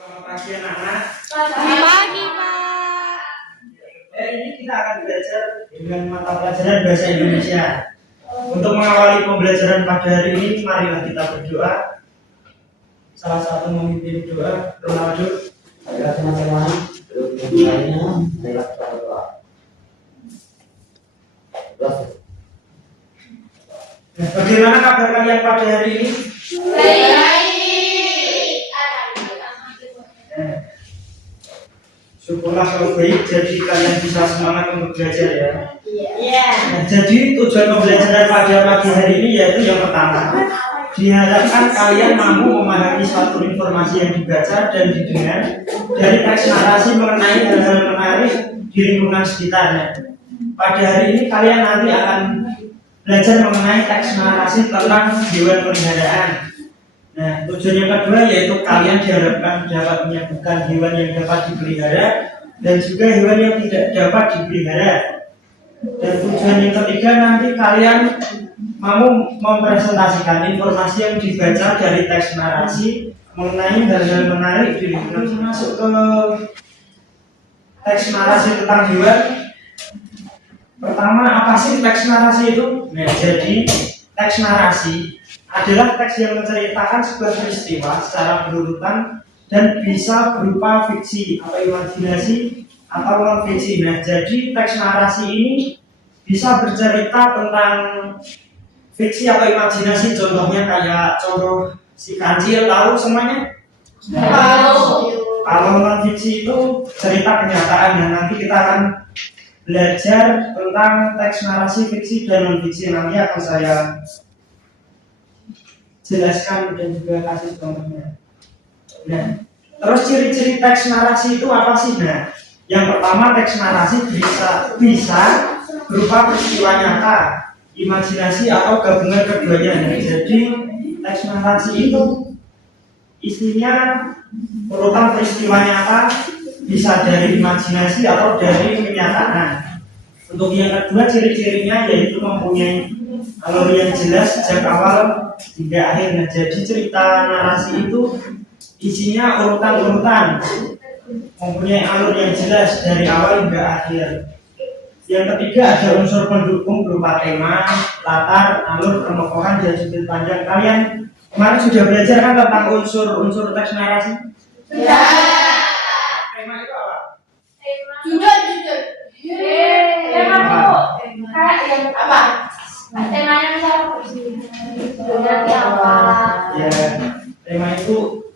Selamat pagi anak-anak. Selamat pagi, Pak. Ini kita akan belajar dengan mata pelajaran bahasa Indonesia. Untuk mengawali pembelajaran pada hari ini, marilah kita berdoa. Salah satu memimpin doa, Ronaldo. Ayo teman-teman, duduk lainnya, marilah kita berdoa. Bagaimana kabar kalian pada hari ini? Syukurlah kalau baik, jadi kalian bisa semangat untuk belajar ya. Nah, jadi tujuan pembelajaran pada pagi hari ini yaitu yang pertama, diharapkan kalian mampu memahami suatu informasi yang dibaca dan didengar dari teks narasi mengenai hal-hal menarik di lingkungan sekitarnya. Pada hari ini kalian nanti akan belajar mengenai teks narasi tentang hewan peliharaan. Nah, tujuan yang kedua yaitu kalian diharapkan dapat menyebutkan hewan yang dapat dipelihara dan juga hewan yang tidak dapat dipelihara. Dan tujuan yang ketiga nanti kalian mau mempresentasikan informasi yang dibaca dari teks narasi mengenai hal-hal menarik di lingkungan. Masuk ke teks narasi tentang hewan. Pertama, apa sih teks narasi itu? Nah, jadi teks narasi adalah teks yang menceritakan sebuah peristiwa secara berurutan dan bisa berupa fiksi atau imajinasi atau non fiksi. Nah, jadi teks narasi ini bisa bercerita tentang fiksi atau imajinasi. Contohnya kayak contoh si kancil, tahu semuanya? Kalau non fiksi itu cerita kenyataan. Nah, nanti kita akan belajar tentang teks narasi fiksi dan non fiksi. Nanti akan saya jelaskan dan juga kasih contohnya. Nah, terus ciri-ciri teks narasi itu apa sih? Nah, yang pertama teks narasi bisa berupa peristiwa nyata, imajinasi atau gabungan keduanya. Nah, jadi teks narasi itu isinya urutan peristiwa nyata, bisa dari imajinasi atau dari kenyataan. Untuk yang kedua ciri-cirinya yaitu mempunyai alur yang jelas sejak awal hingga akhir. Nah, jadi cerita narasi itu isinya urutan-urutan, mempunyai alur yang jelas dari awal hingga akhir. Yang ketiga ada unsur pendukung berupa tema, latar, alur, penokohan, dan sudut pandang. Kalian kemarin sudah belajar kan tentang unsur teks narasi? Ya. Tema itu apa? Judul. Tema Bu. Kayak yang apa? Temanya misalnya judulnya apa? Ya, tema itu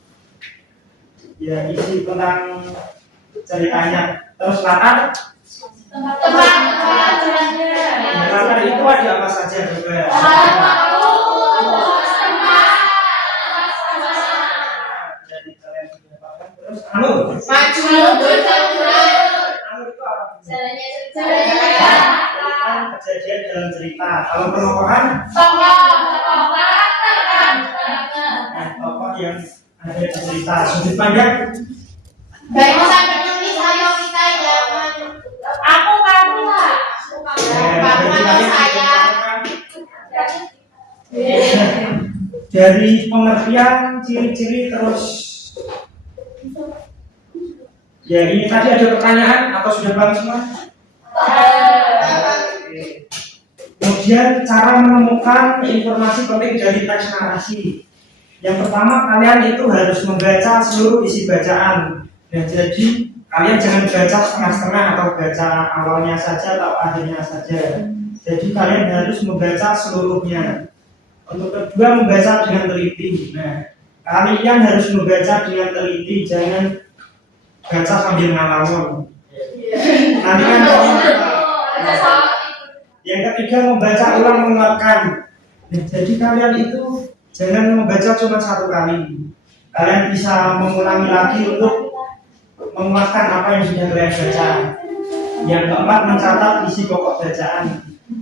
ya isi tentang ceritanya. Terus latar? Latar itu ada apa saja juga? Jadi kalian sudah paham. Terus alur? Alur itu apa? Kejadian dalam cerita. Kalau penokohan? Nah, tokoh yang ada di cerita. Sudut pandang? Dari pengertian, ciri-ciri, terus ya ini tadi ada pertanyaan atau sudah paham semua? Kemudian cara menemukan informasi penting dari teks narasi. Yang pertama, kalian itu harus membaca seluruh isi bacaan. Nah, jadi kalian jangan baca setengah-setengah atau baca awalnya saja atau akhirnya saja. Jadi kalian harus membaca seluruhnya. Untuk kedua, membaca dengan teliti. Nah, kalian harus membaca dengan teliti, jangan baca sambil ngalamun. Nanti kan yang ketiga, membaca ulang menguatkan. Nah, jadi kalian itu jangan membaca cuma satu kali. Kalian bisa mengulangi lagi untuk menguatkan apa yang sudah kalian baca. Yang keempat, mencatat isi pokok bacaan.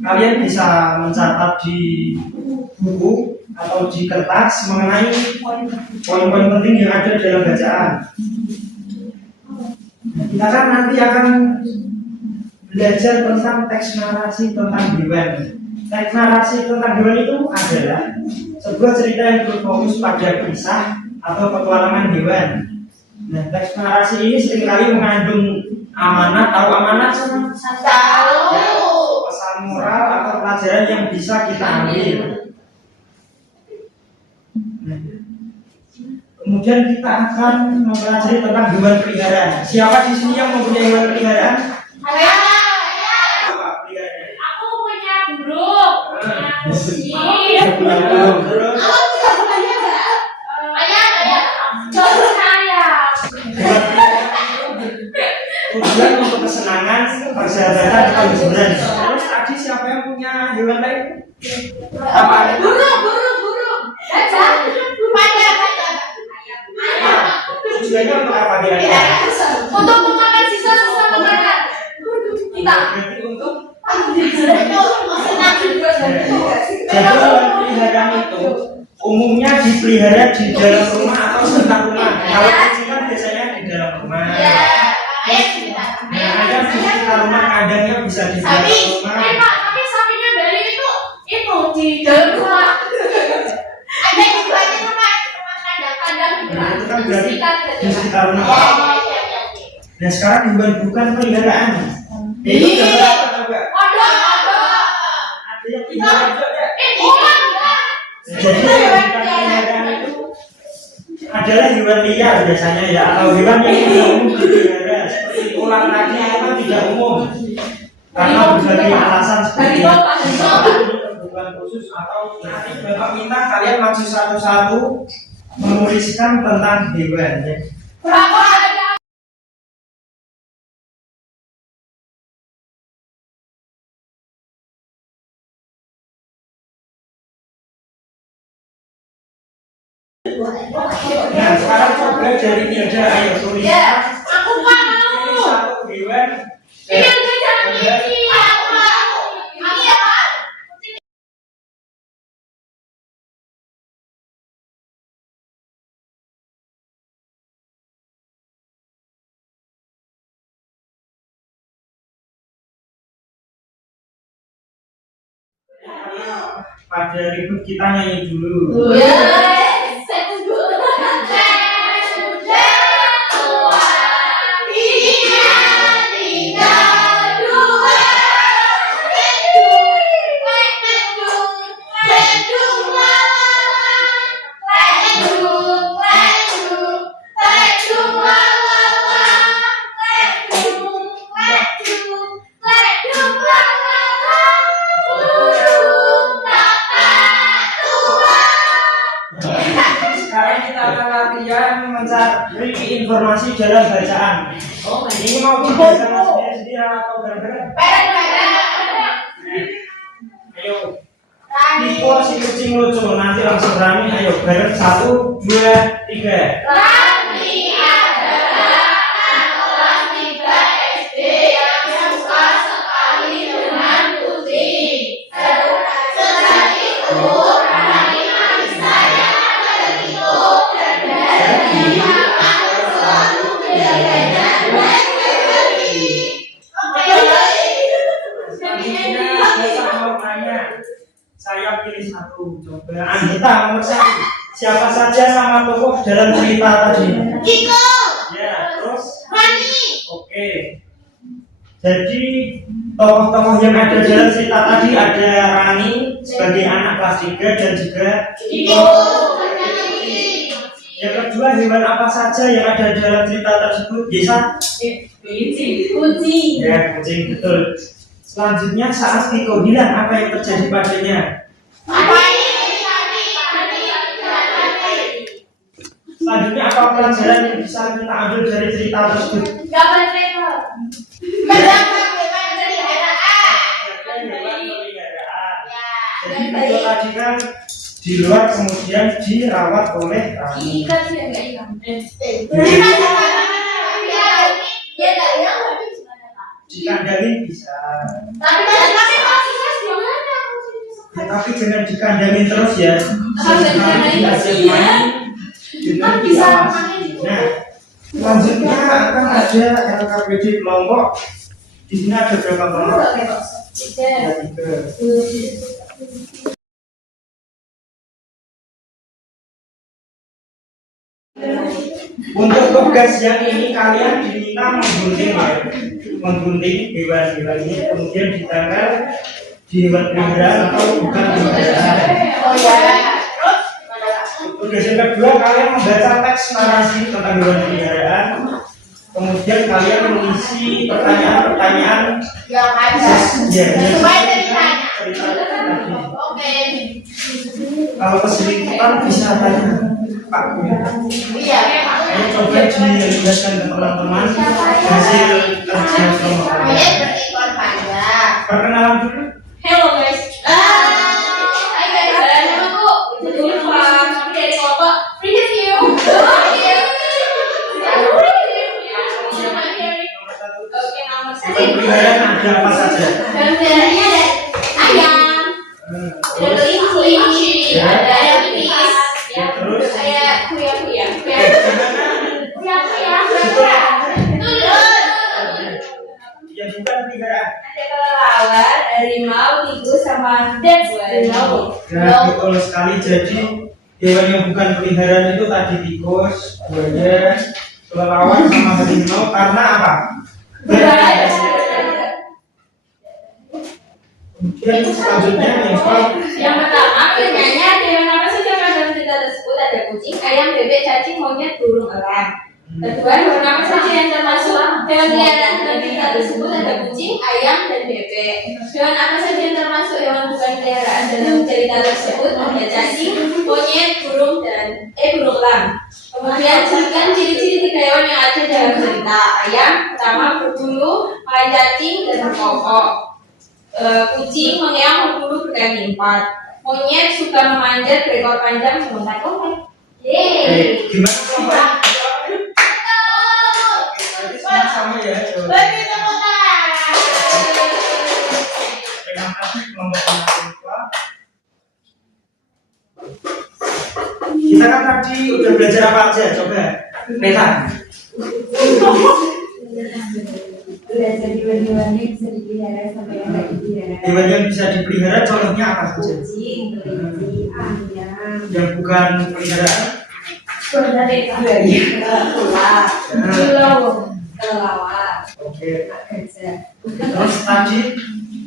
Kalian bisa mencatat di buku atau di kertas mengenai poin-poin penting yang ada dalam bacaan. Kita kan nanti akan belajar tentang teks narasi tentang hewan. Teks narasi tentang hewan itu adalah sebuah cerita yang berfokus pada kisah atau petualangan hewan. Nah, teks narasi ini seringkali mengandung amanat atau amanat pesan moral atau pelajaran yang bisa kita ambil. Nah, kemudian kita akan mempelajari tentang hewan peliharaan. Siapa di sini yang mempunyai hewan peliharaan? Apa peliharaannya? Aku punya burung, punya kucing, Punya burung. Terus terus ayam. tujuan untuk kesenangan, persahabatan, atau hiburan. Terus tadi siapa yang punya hewan lain? Apa? Burung. Ayam. Tujuannya untuk apa kira-kira? Untuk memakan sisa-sisa makanan kita. Berarti untuk Senang hiburan. jadi hewan peliharaan itu umumnya dipelihara di dalam rumah atau sekitar rumah. Kalau kucing kan biasanya di dalam rumah. Nah, ayam di sekitar rumah kadangnya bisa di dalam rumah. Tapi sapinya Bali itu di dalam rumah. Ada yang buatnya rumah kandang. Nah, itu kan berarti di sekitar rumah. Nah, sekarang hewan bukan peliharaan. Itu gambar apa coba? Ada. Ada yang pelihara juga ya? Jadi hewan peliharaan itu adalah hewan liar biasanya ya, atau hewan yang tidak umum dipelihara seperti ular tadi itu kan tidak umum karena berbagai alasan seperti kebutuhan khusus. Atau nanti Bapak minta kalian maju satu-satu menuliskan tentang hewan ya. Nah, sekarang coba dari Nilda, ayo tulis. Aku mau. Ini satu hewan. Ini udah jangan gini. Aku mau. Iya, Pak. Pada ribut kita nyanyi dulu. Sekarang kita akan latihan mencari informasi dalam bacaan. Ini mau dibaca sendiri atau bareng-bareng? Ayo. Tipe si kucing lucu, nanti langsung berani. Ayo bareng 1, 2, 3. Rani adalah anak kelas 3 SD yang suka sekali dengan kucing. Sejak itu, Rani masih sayang begitu dan dari akan selalu menjaganya dengan baik. Selanjutnya mau tanya. Saya pilih satu. Coba Anggita nomor 1. Siapa saja sama tokoh dalam cerita tadi? Kiko, Ya, terus Rani, oke. Jadi tokoh-tokoh yang ada dalam cerita tadi ada Rani sebagai anak kelas 3 dan juga Kiko, yang kedua, hewan apa saja yang ada dalam cerita tersebut? Bisa? kucing. Ya, kucing, betul. Selanjutnya saat Kiko hilang, apa yang terjadi padanya? Selanjutnya apa pelajaran yang bisa kita ambil dari cerita tersebut? Gambar cerita. Mendapat hewan peliharaan. Hewan peliharaan. Jadi Kiko tadi kan di luar kemudian dirawat oleh Rani. Ikan sih enggak hilang. Dia enggak hilang tapi gimana, Pak? Dikandangin bisa, Tapi proses gimana? tapi jangan dikandangin terus ya. Dikandangin Diajak terus, main dengan Kan bisa diawas. main juga. Nah, selanjutnya akan ada LKPD kelompok. Di sini ada berapa kelompok? Ada 3. Untuk tugas yang ini kalian diminta menggunting ya, menggunting hewan-hewan ini kemudian ditempel di hewan peliharaan atau bukan peliharaan. Oh ya. Terus gimana Kak? Tugas yang kedua kalian membaca teks narasi tentang hewan peliharaan. Kemudian kalian mengisi pertanyaan-pertanyaan Yang ada. ya, Sesuai ceritanya. cerita. Oke. Kalau kesulitan bisa tanya Pak. Iya. Ayo coba dijelaskan ke teman-teman hasil kerja selama Monyet berekor panjang. perkenalan dulu. Hello guys. Hai guys, Namaku Zulfa. Kami dari kelompok Review. Oke, nama saya. Hewan peliharaan ada apa saja? Dan pilihannya ada ayam, ada kelinci, Ya. ada ayam pipis, ya. Terus? Ada kuya-kuya. Yang bukan peliharaan. Ada kelelawar, harimau, tikus, sama harimau. Ya betul sekali. Jadi hewan yang bukan peliharaan itu tadi tikus, buaya, kelelawar sama harimau karena apa? Berbahaya. Kemudian selanjutnya yang soal Yang pertama, pertanyaannya hewan apa saja dalam cerita tersebut? Ada kucing, ayam, bebek, cacing, monyet, burung, elang. Kedua, hewan apa saja yang termasuk hewan peliharaan dalam cerita tersebut? Ada kucing, ayam, dan bebek. Hewan apa saja yang termasuk hewan bukan peliharaan dalam cerita tersebut? Ada cacing, monyet, burung, burung elang. Kemudian sebutkan ciri-ciri tiga hewan yang ada dalam cerita. Ayam pertama berbulu, main cacing, dan berkokok. Kucing mengeong berbulu berkaki 4. Monyet suka memanjat berekor panjang sementara kompak. Yeay. gimana kelompok? Jadi sama ya. bagi temukan. Terima kasih kelompok mahasiswa. Kita kan tadi udah belajar apa aja? Coba Neta. Belajar hewan-hewan yang bisa dipelihara sampai yang nggak dipelihara. Hewan yang bisa dipelihara contohnya apa saja? Kucing, kelinci, ayam, Yang bukan peliharaan? kelelawar, Oke. gajah. Terus tadi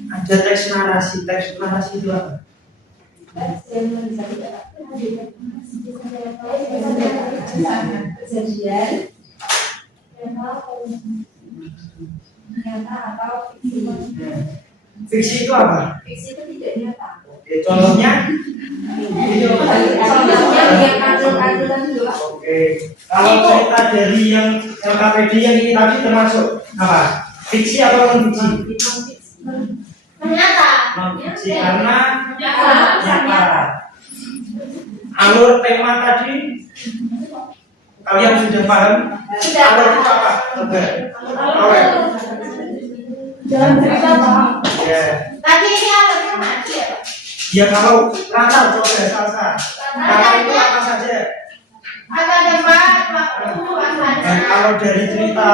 ada teks narasi. Teks narasi itu apa? Kejadian nyata atau fiksi. Fiksi itu apa? Fiksi itu tidak nyata. Oke, contohnya? Contohnya yang kandung-kandungan dulu. Oke. Kalau cerita dari yang LKPD yang ini tadi termasuk apa? Fiksi atau non fiksi? Ternyata. Non fiksi karena Nyata. nyata. Alur tema tadi kalian sudah paham? Sudah. Alur itu apa? Coba. Awal. Dalam cerita paham. Ya. Tadi ini alurnya mati ya Pak? Ya kalau latar coba salsa. Latar itu apa saja? Ada tempat, waktu, Dan asal. kalau dari cerita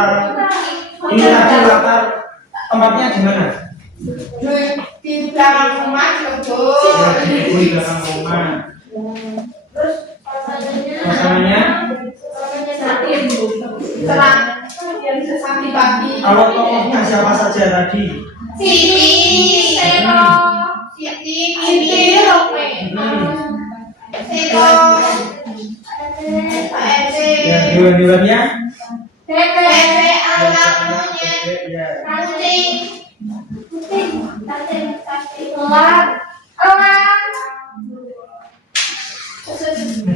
ini tadi latar tempatnya di mana? Di belakang rumah Ya, betul. di belakang rumah. Terus pasangannya Pasangannya terang sapi babi. kalau tokohnya siapa saja tadi? Siti, Sero, Siti, Kiti, Rope, Sero, Pak Ya, hewan-hewannya? Pepe, anak monyet, Ya. kucing, elang, elang.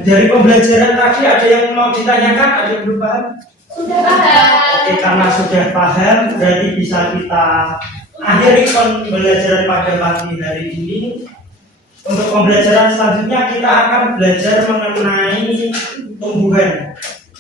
Dari pembelajaran tadi ada yang mau ditanyakan? Ada yang belum paham? Sudah ada. Oke, karena sudah paham, berarti bisa kita akhiri pembelajaran pada pagi hari ini. Untuk pembelajaran selanjutnya kita akan belajar mengenai tumbuhan.